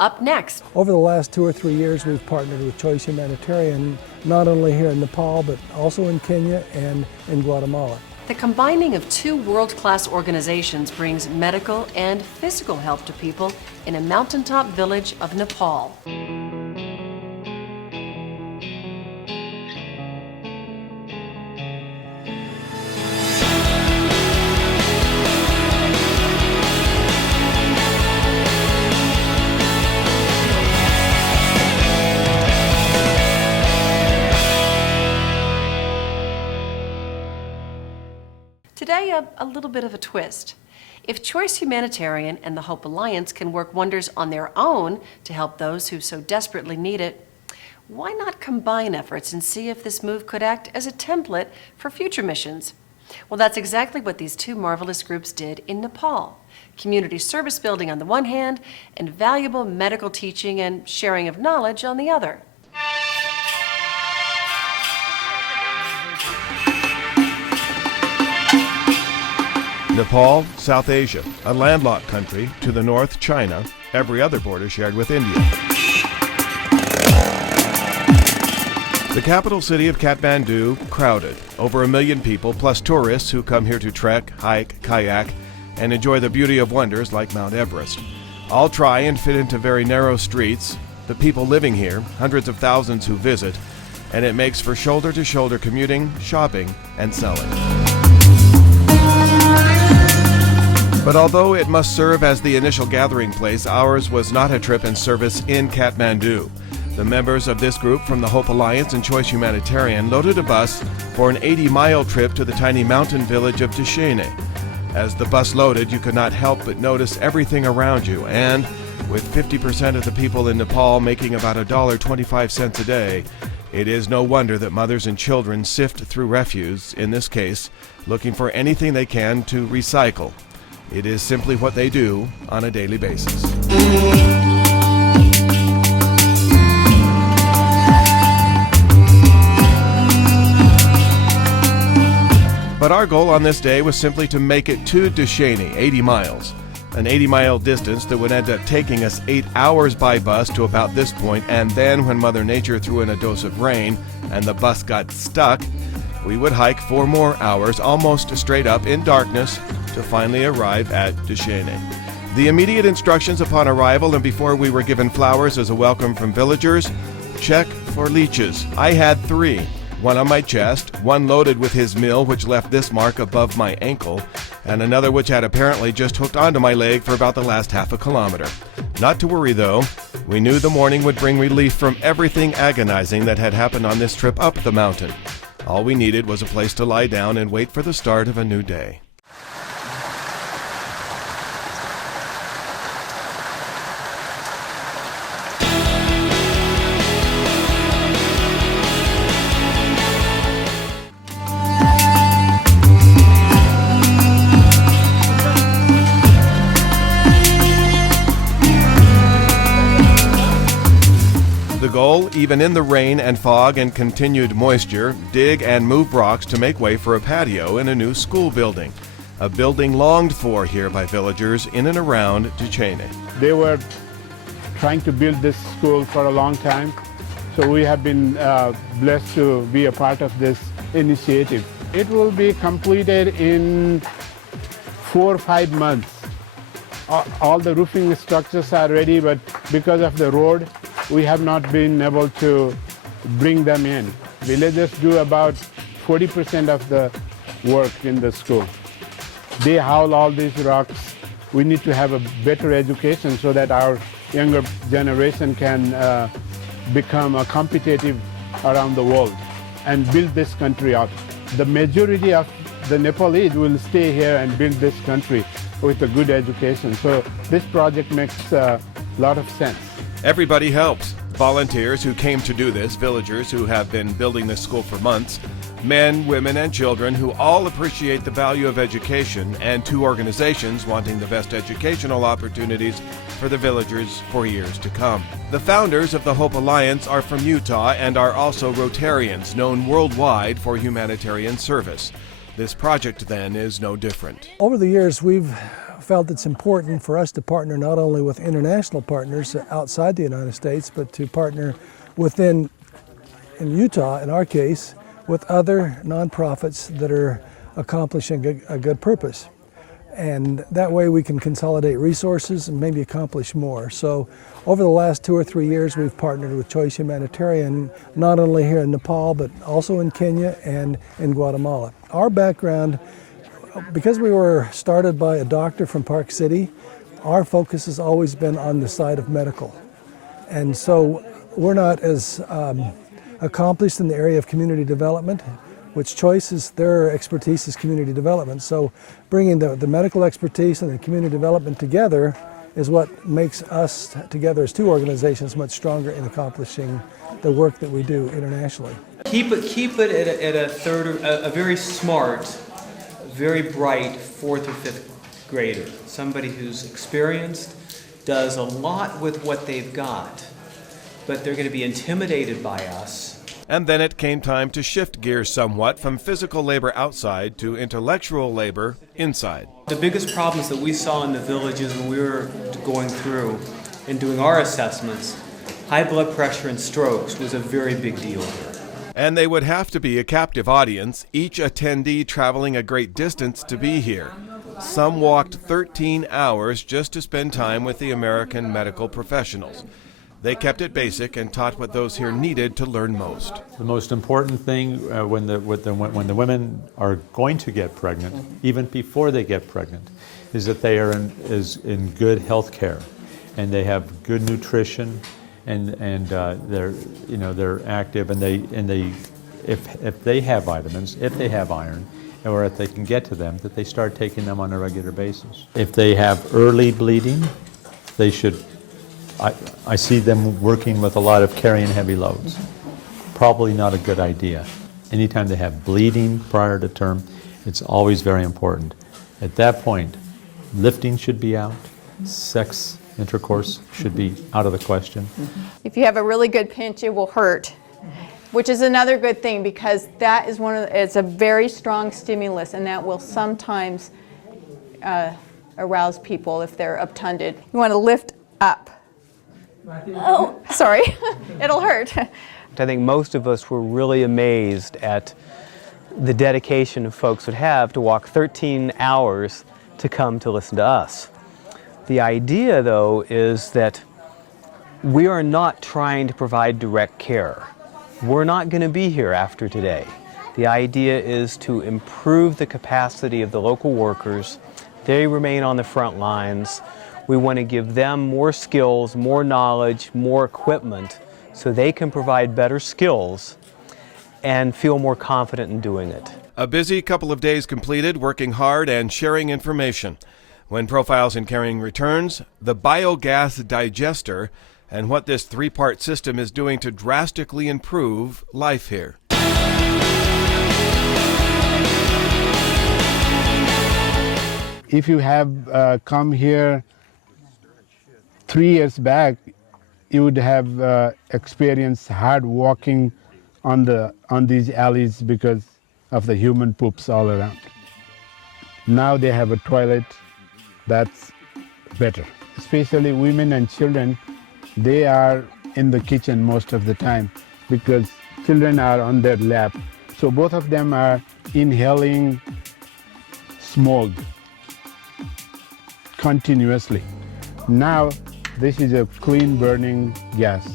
up next. Over the last 2 or 3 years, we've partnered with Choice Humanitarian, not only here in Nepal, but also in Kenya and in Guatemala. The combining of two world-class organizations brings medical and physical help to people in a mountaintop village of Nepal. Today, a little bit of a twist. If Choice Humanitarian and the Hope Alliance can work wonders on their own to help those who so desperately need it, why not combine efforts and see if this move could act as a template for future missions? Well, that's exactly what these two marvelous groups did in Nepal. Community service building on the one hand, and valuable medical teaching and sharing of knowledge on the other. Nepal, South Asia, a landlocked country, to the north China, every other border shared with India. The capital city of Kathmandu, crowded, over 1 million people, plus tourists who come here to trek, hike, kayak, and enjoy the beauty of wonders like Mount Everest. All try and fit into very narrow streets, the people living here, hundreds of thousands who visit, and it makes for shoulder-to-shoulder commuting, shopping, and selling. But although it must serve as the initial gathering place, ours was not a trip and service in Kathmandu. The members of this group from the Hope Alliance and Choice Humanitarian loaded a bus for an 80-mile trip to the tiny mountain village of Deshane. As the bus loaded, you could not help but notice everything around you, and with 50% of the people in Nepal making about $1.25 a day, it is no wonder that mothers and children sift through refuse, in this case, looking for anything they can to recycle. It is simply what they do on a daily basis. But our goal on this day was simply to make it to Deshane, 80 miles. An 80-mile distance that would end up taking us 8 hours by bus to about this point, and then when Mother Nature threw in a dose of rain and the bus got stuck, we would hike 4 more hours, almost straight up in darkness, to finally arrive at Deshane. The immediate instructions upon arrival, and before we were given flowers as a welcome from villagers, check for leeches. I had 3, one on my chest, one loaded with his meal which left this mark above my ankle, and another which had apparently just hooked onto my leg for about the last half a kilometer. Not to worry though, we knew the morning would bring relief from everything agonizing that had happened on this trip up the mountain. All we needed was a place to lie down and wait for the start of a new day. The goal, even in the rain and fog and continued moisture, dig and move rocks to make way for a patio in a new school building. A building longed for here by villagers in and around Deshane. They were trying to build this school for a long time, so we have been blessed to be a part of this initiative. It will be completed in 4 or 5 months. All the roofing structures are ready, but because of the road, we have not been able to bring them in. Villagers do about 40% of the work in the school. They haul all these rocks. We need to have a better education so that our younger generation can become competitive around the world and build this country up. The majority of the Nepalese will stay here and build this country with a good education. So this project makes a lot of sense. Everybody helps. Volunteers who came to do this, villagers who have been building this school for months, men, women, and children who all appreciate the value of education, and 2 organizations wanting the best educational opportunities for the villagers for years to come. The founders of the Hope Alliance are from Utah and are also Rotarians, known worldwide for humanitarian service. This project, then, is no different. Over the years, we've felt it's important for us to partner not only with international partners outside the United States, but to partner in Utah, in our case, with other nonprofits that are accomplishing a good purpose. And that way we can consolidate resources and maybe accomplish more. So over the last 2 or 3 years, we've partnered with Choice Humanitarian, not only here in Nepal, but also in Kenya and in Guatemala. Our background, because we were started by a doctor from Park City, our focus has always been on the side of medical. And so we're not as accomplished in the area of community development, which Choice is, their expertise is community development. So bringing the medical expertise and the community development together is what makes us together as two organizations much stronger in accomplishing the work that we do internationally. Keep it at a very smart, very bright 4th or 5th grader, somebody who's experienced, does a lot with what they've got, but they're going to be intimidated by us. And then it came time to shift gears somewhat from physical labor outside to intellectual labor inside. The biggest problems that we saw in the villages when we were going through and doing our assessments, high blood pressure and strokes was a very big deal here. And they would have to be a captive audience, each attendee traveling a great distance to be here. Some walked 13 hours just to spend time with the American medical professionals. They kept it basic and taught what those here needed to learn most. The most important thing when the women are going to get pregnant, even before they get pregnant, is that they are in good health care, and they have good nutrition, and they're active, and they if they have vitamins, if they have iron, or if they can get to them, that they start taking them on a regular basis. If they have early bleeding, they should. I see them working with a lot of carrying heavy loads. Probably not a good idea. Anytime they have bleeding prior to term, it's always very important. At that point, lifting should be out, sex intercourse should be out of the question. If you have a really good pinch, it will hurt, which is another good thing, because that is it's a very strong stimulus, and that will sometimes arouse people if they're obtunded. You want to lift up. Oh, sorry, it'll hurt. I think most of us were really amazed at the dedication of folks would have to walk 13 hours to come to listen to us. The idea, though, is that we are not trying to provide direct care. We're not going to be here after today. The idea is to improve the capacity of the local workers. They remain on the front lines. We want to give them more skills, more knowledge, more equipment, so they can provide better skills and feel more confident in doing it. A busy couple of days completed, working hard and sharing information. When Profiles in Caring returns, the biogas digester and what this 3-part system is doing to drastically improve life here. If you have come here 3 years back, you would have experienced hard walking on these alleys because of the human poops all around. Now they have a toilet that's better. Especially women and children, they are in the kitchen most of the time because children are on their lap. So both of them are inhaling smoke continuously. Now this is a clean burning gas.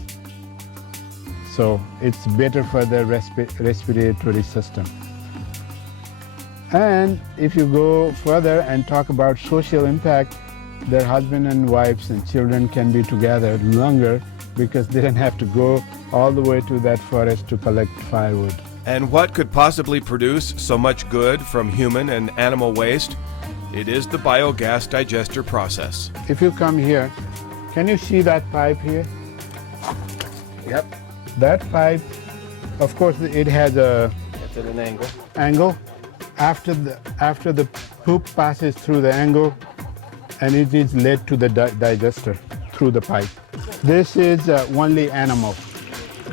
So it's better for the respiratory system. And if you go further and talk about social impact, their husband and wives and children can be together longer because they don't have to go all the way to that forest to collect firewood. And what could possibly produce so much good from human and animal waste? It is the biogas digester process. If you come here, can you see that pipe here? Yep. That pipe, of course, it has a It's at an angle. After the poop passes through the angle, and it is led to the digester through the pipe. This is only animal,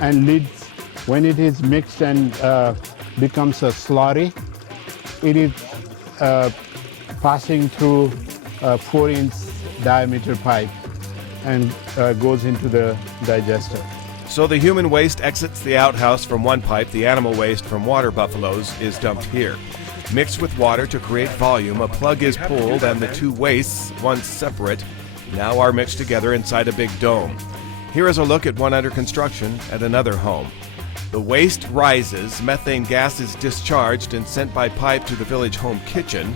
and leads when it is mixed and becomes a slurry. it is passing through a 4-inch diameter pipe and goes into the digester. So the human waste exits the outhouse from one pipe, the animal waste from water buffaloes is dumped here. Mixed with water to create volume, a plug is pulled and the two wastes, once separate, now are mixed together inside a big dome. Here is a look at one under construction at another home. The waste rises, methane gas is discharged and sent by pipe to the village home kitchen.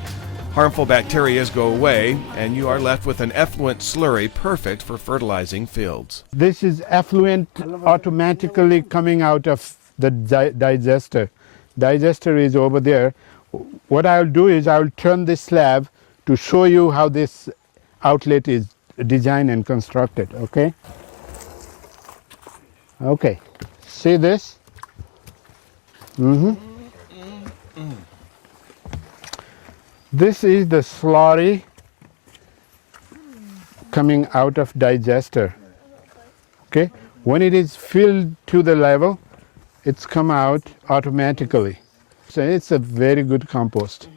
Harmful bacteria go away, and you are left with an effluent slurry perfect for fertilizing fields. This is effluent automatically coming out of the digester. Digester is over there. What I'll do is I'll turn this slab to show you how this outlet is designed and constructed, okay? Okay, see this? This is the slurry coming out of digester. Okay, when it is filled to the level, it's come out automatically. So it's a very good compost.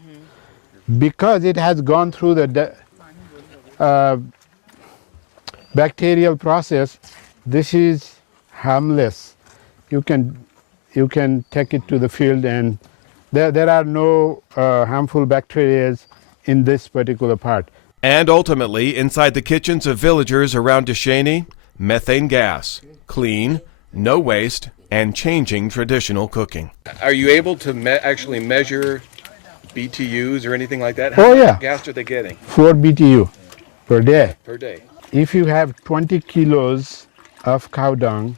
Because it has gone through the bacterial process, this is harmless. You can take it to the field, and there are no harmful bacteria in this particular part. And ultimately, inside the kitchens of villagers around Deshani, methane gas, clean, no waste, and changing traditional cooking. Are you able to actually measure BTUs or anything like that? Oh, yeah. Gas are they getting 4 BTU per day. per day? If you have 20 kilos of cow dung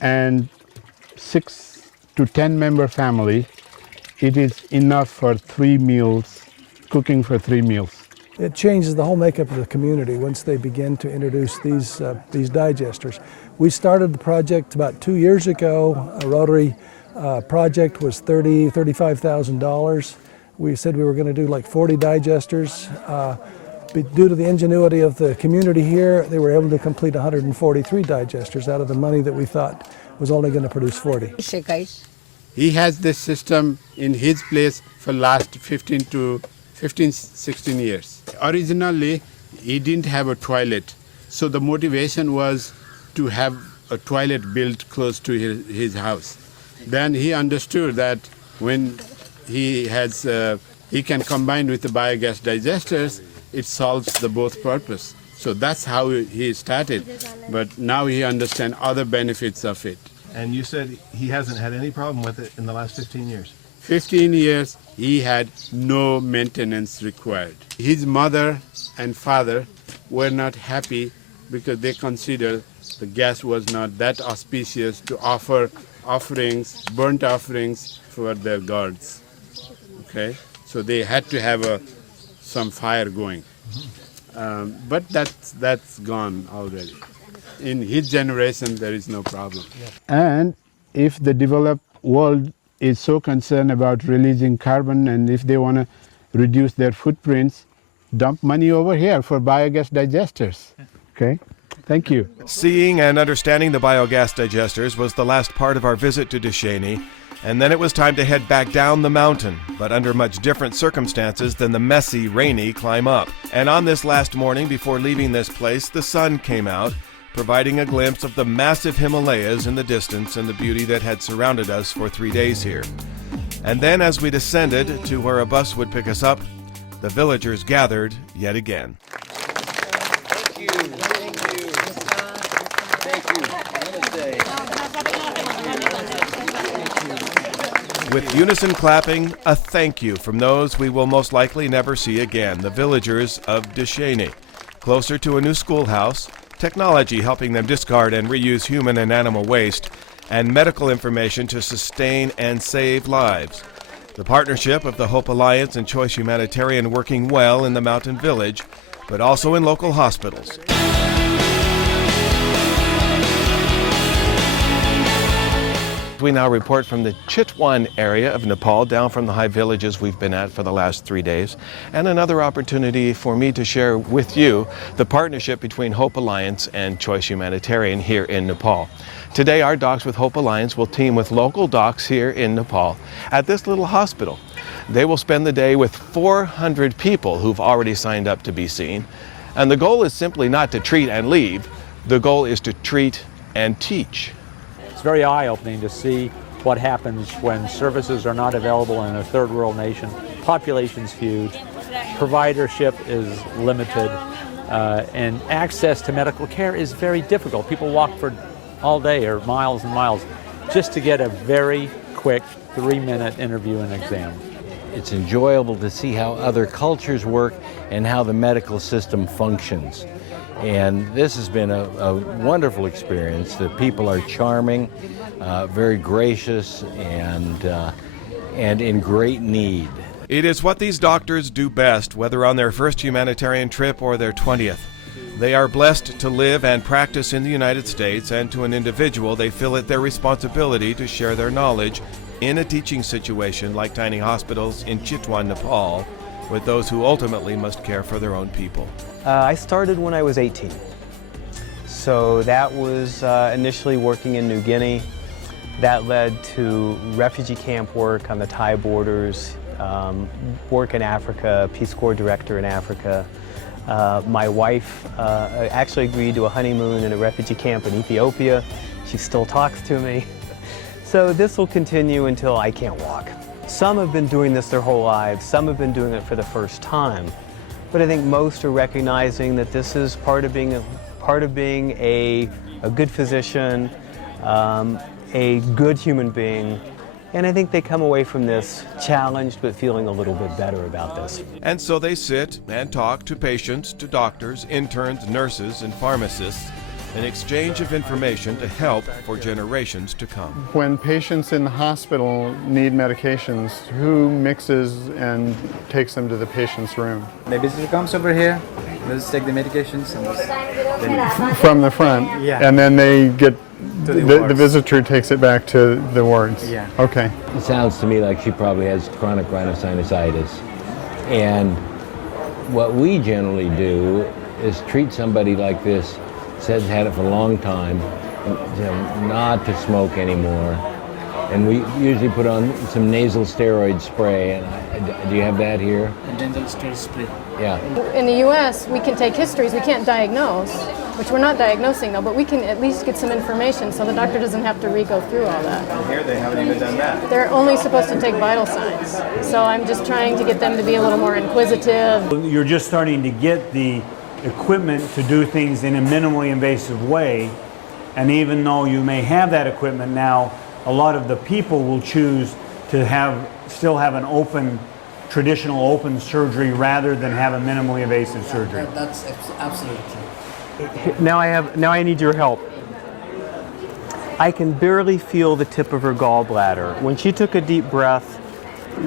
and 6 to 10 member family, it is enough for 3 meals, cooking for 3 meals. It changes the whole makeup of the community once they begin to introduce these digesters. We started the project about 2 years ago. A Rotary project was $35,000. We said we were going to do like 40 digesters. But due to the ingenuity of the community here, they were able to complete 143 digesters out of the money that we thought was only going to produce 40. He has this system in his place for last 16 years. Originally, he didn't have a toilet, so the motivation was to have a toilet built close to his house. Then he understood that when he can combine with the biogas digesters, it solves the both purpose. So that's how he started, but now he understands other benefits of it. And you said he hasn't had any problem with it in the last 15 years. 15 years, he had no maintenance required. His mother and father were not happy because they considered the gas was not that auspicious to offer offerings, burnt offerings for their gods. Okay, so they had to have some fire going. But that's gone already. In his generation, there is no problem. And if the developed world is so concerned about releasing carbon, and if they want to reduce their footprints, dump money over here for biogas digesters. Okay, thank you. Seeing and understanding the biogas digesters was the last part of our visit to Deshani, and then it was time to head back down the mountain, but under much different circumstances than the messy, rainy climb up. And on this last morning before leaving this place, the sun came out, providing a glimpse of the massive Himalayas in the distance and the beauty that had surrounded us for 3 days here. And then as we descended to where a bus would pick us up, the villagers gathered yet again. Thank you. Thank you. Thank you. With unison clapping, a thank you from those we will most likely never see again, the villagers of Deshani. Closer to a new schoolhouse, technology helping them discard and reuse human and animal waste, and medical information to sustain and save lives. The partnership of the Hope Alliance and Choice Humanitarian working well in the mountain village, but also in local hospitals. We now report from the Chitwan area of Nepal, down from the high villages we've been at for the last 3 days, and another opportunity for me to share with you the partnership between Hope Alliance and Choice Humanitarian here in Nepal. Today, our Docs with Hope Alliance will team with local docs here in Nepal at this little hospital. They will spend the day with 400 people who've already signed up to be seen. And the goal is simply not to treat and leave. The goal is to treat and teach. It's very eye-opening to see what happens when services are not available in a third world nation. Population's huge, providership is limited, and access to medical care is very difficult. People walk for all day or miles and miles just to get a very quick 3-minute interview and exam. It's enjoyable to see how other cultures work and how the medical system functions. And this has been a wonderful experience. The people are charming, very gracious, and in great need. It is what these doctors do best, whether on their first humanitarian trip or their 20th. They are blessed to live and practice in the United States, and to an individual, they feel it their responsibility to share their knowledge in a teaching situation like tiny hospitals in Chitwan, Nepal, with those who ultimately must care for their own people. I started when I was 18. So that was initially working in New Guinea. That led to refugee camp work on the Thai borders, work in Africa, Peace Corps director in Africa. My wife actually agreed to a honeymoon in a refugee camp in Ethiopia. She still talks to me. So this will continue until I can't walk. Some have been doing this their whole lives, some have been doing it for the first time. But I think most are recognizing that this is part of being a good physician, a good human being. And I think they come away from this challenged but feeling a little bit better about this. And so they sit and talk to patients, to doctors, interns, nurses, and pharmacists, an exchange of information to help for generations to come. When patients in the hospital need medications, who mixes and takes them to the patient's room? The visitor comes over here, they just take the medications and then From the front? Yeah. And then they get, To the wards. visitor takes it back to the wards? Yeah. Okay. It sounds to me like she probably has chronic rhinosinusitis. And what we generally do is treat somebody like this, says had it for a long time, and not to smoke anymore. And we usually put on some nasal steroid spray. And do you have that here? dental steroid spray. Yeah. In the U.S., we can take histories. We can't diagnose, which we're not diagnosing though, but we can at least get some information so the doctor doesn't have to re-go through all that. Here they haven't even done that. They're only supposed to take vital signs. So I'm just trying to get them to be a little more inquisitive. You're just starting to get the equipment to do things in a minimally invasive way. And even though you may have that equipment now, a lot of the people will choose to still have an open, traditional open surgery rather than have a minimally invasive surgery. That's absolutely true. Now I need your help. I can barely feel the tip of her gallbladder. When she took a deep breath,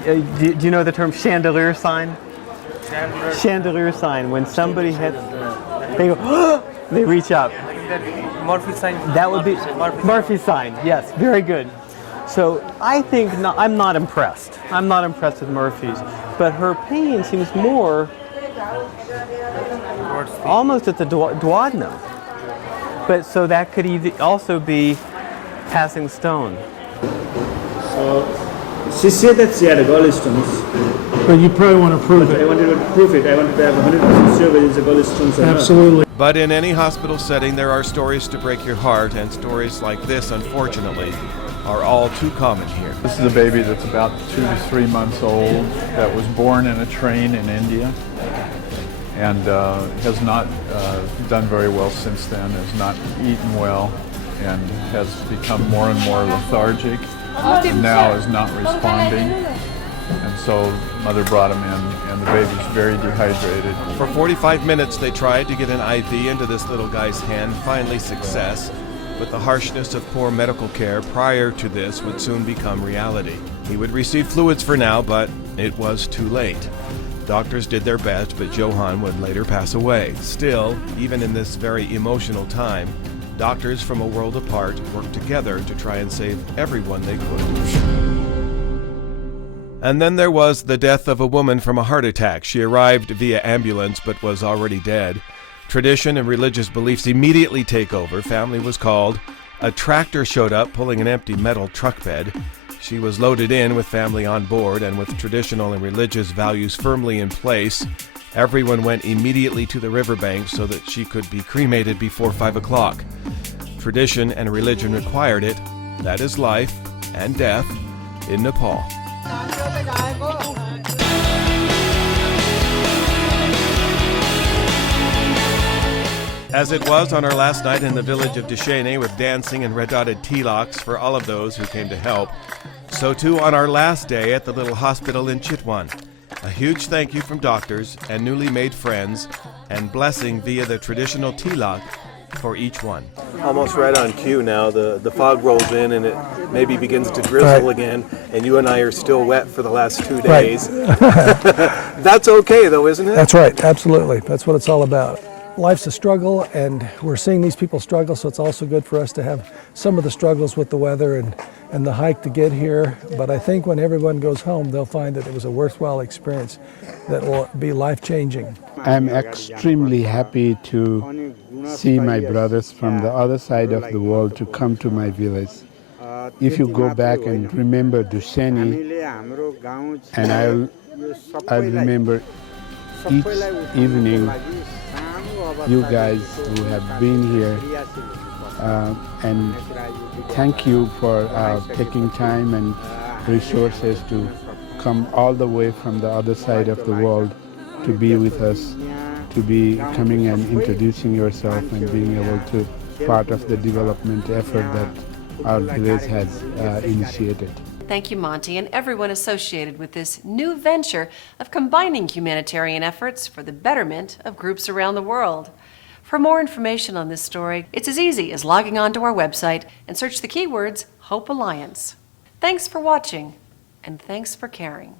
do you know the term chandelier sign? Chandelier sign. When somebody hits, they go, they reach up. Murphy sign. That would be Murphy sign. Yes, very good. So I think I'm not impressed. I'm not impressed with Murphy's, but her pain seems more almost at the duodenum. But so that could also be passing stone. So she said that she had a gallstones. But you probably want to prove I wanted to prove it. I wanted to have 100% sure whether it's a gallstones or not. Absolutely. But in any hospital setting, there are stories to break your heart, and stories like this, unfortunately, are all too common here. This is a baby that's about 2 to 3 months old that was born in a train in India and has not done very well since then, has not eaten well, and has become more and more lethargic, and now is not responding. And so mother brought him in, and the baby's very dehydrated. For 45 minutes, they tried to get an IV into this little guy's hand, finally success. But the harshness of poor medical care prior to this would soon become reality. He would receive fluids for now, but it was too late. Doctors did their best, but Johan would later pass away. Still, even in this very emotional time, Doctors from a world apart worked together to try and save everyone they could. And then there was the death of a woman from a heart attack. She arrived via ambulance but was already dead. Tradition and religious beliefs immediately take over. Family was called. A tractor showed up pulling an empty metal truck bed. She was loaded in with family on board, and with traditional and religious values firmly in place, everyone went immediately to the riverbank so that she could be cremated before 5 o'clock. Tradition and religion required it. That is life and death in Nepal. As it was on our last night in the village of Deshane, with dancing and red-dotted tilaks for all of those who came to help, so too on our last day at the little hospital in Chitwan. A huge thank you from doctors and newly made friends, and blessing via the traditional tilak for each one. Almost right on cue now. The fog rolls in and it maybe begins to drizzle again, and you and I are still wet for the last 2 days. Right. That's okay though, isn't it? That's right, absolutely. That's what it's all about. Life's a struggle, and we're seeing these people struggle, so it's also good for us to have some of the struggles with the weather and the hike to get here. But I think when everyone goes home, they'll find that it was a worthwhile experience that will be life-changing. I'm extremely happy to see my brothers from the other side of the world to come to my village. If you go back and remember Dusheni, and I'll remember each evening you guys who have been here, and thank you for taking time and resources to come all the way from the other side of the world to be with us, to be coming and introducing yourself and being able to part of the development effort that our village has initiated. Thank you, Monty, and everyone associated with this new venture of combining humanitarian efforts for the betterment of groups around the world. For more information on this story, it's as easy as logging on to our website and search the keywords Hope Alliance. Thanks for watching, and thanks for caring.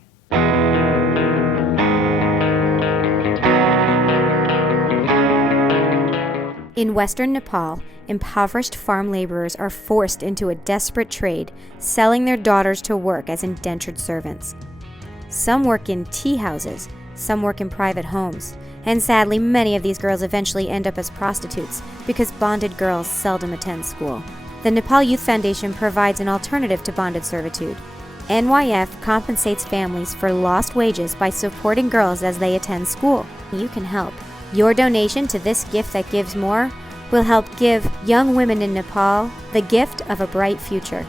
In western Nepal, impoverished farm laborers are forced into a desperate trade, selling their daughters to work as indentured servants. Some work in tea houses, some work in private homes, and sadly many of these girls eventually end up as prostitutes because bonded girls seldom attend school. The Nepal Youth Foundation provides an alternative to bonded servitude. NYF compensates families for lost wages by supporting girls as they attend school. You can help. Your donation to this gift that gives more will help give young women in Nepal the gift of a bright future.